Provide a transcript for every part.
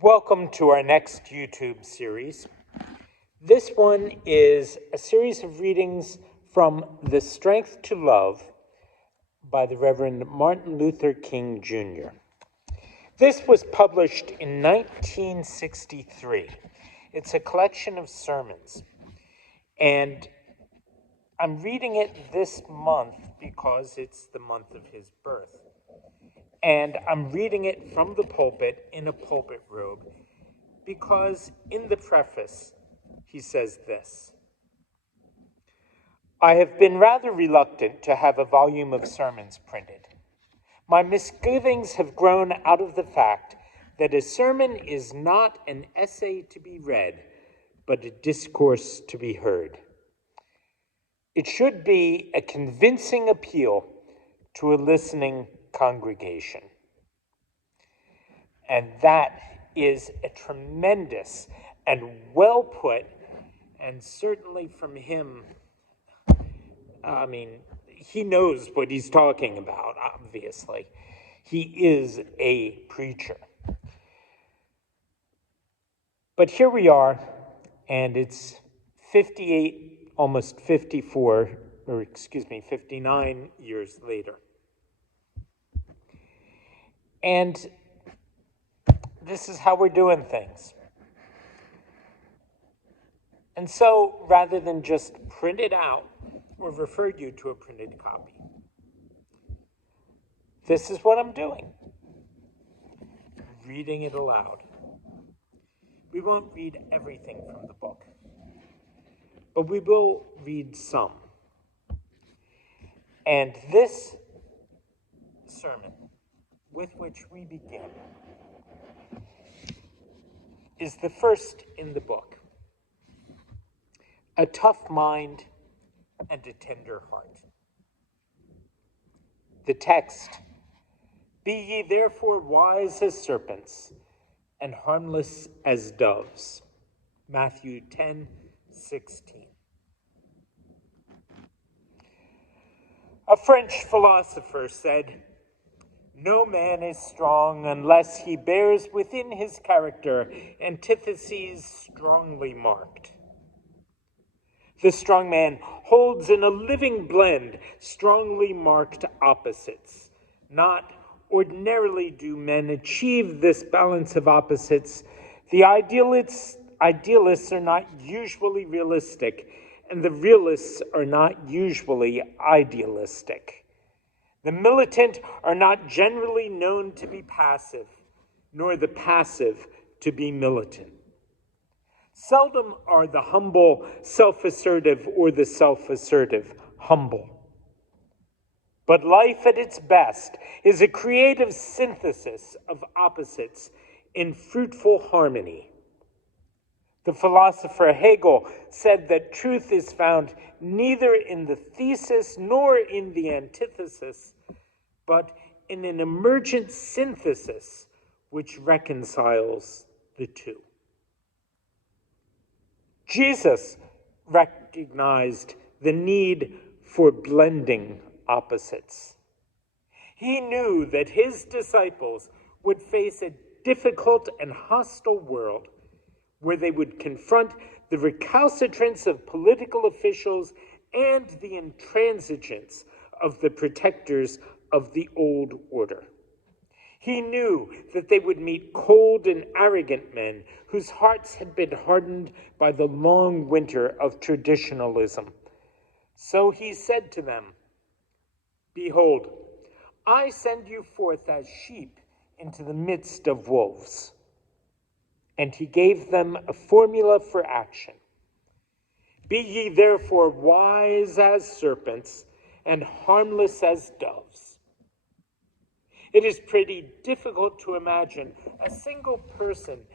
Welcome to our next YouTube series. This one is a series of readings from The Strength to Love by the Reverend Martin Luther King Jr. This was published in 1963. It's a collection of sermons, and I'm reading it this month because it's the month of his birth. And I'm reading it from the pulpit in a pulpit robe because in the preface, he says this: I have been rather reluctant to have a volume of sermons printed. My misgivings have grown out of the fact that a sermon is not an essay to be read, but a discourse to be heard. It should be a convincing appeal to a listening congregation. And that is a tremendous and well put, and certainly from him, he knows what he's talking about, obviously. He is a preacher. But here we are, and it's 59 years later. And this is how we're doing things. And so, rather than just print it out or refer you to a printed copy, this is what I'm doing. Reading it aloud. We won't read everything from the book, but we will read some. And this sermon, with which we begin, is the first in the book. A tough mind and a tender heart. The text: Be ye therefore wise as serpents and harmless as doves. Matthew 10:16. A French philosopher said, no man is strong unless he bears within his character antitheses strongly marked. The strong man holds in a living blend strongly marked opposites. Not ordinarily do men achieve this balance of opposites. The idealists are not usually realistic, and the realists are not usually idealistic. The militant are not generally known to be passive, nor the passive to be militant. Seldom are the humble self-assertive or the self-assertive humble. But life at its best is a creative synthesis of opposites in fruitful harmony. The philosopher Hegel said that truth is found neither in the thesis nor in the antithesis, but in an emergent synthesis which reconciles the two. Jesus recognized the need for blending opposites. He knew that his disciples would face a difficult and hostile world where they would confront the recalcitrance of political officials and the intransigence of the protectors of the old order. He knew that they would meet cold and arrogant men whose hearts had been hardened by the long winter of traditionalism. So he said to them, Behold, I send you forth as sheep into the midst of wolves. And he gave them a formula for action. Be ye therefore wise as serpents and harmless as doves. It is pretty difficult to imagine a single person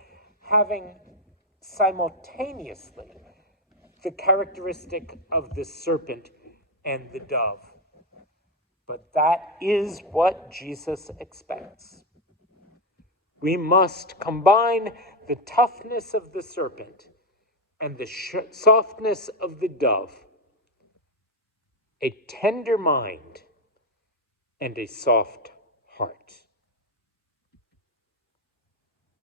having simultaneously the characteristic of the serpent and the dove. But that is what Jesus expects. We must combine the toughness of the serpent and the softness of the dove, a tender mind and a soft heart.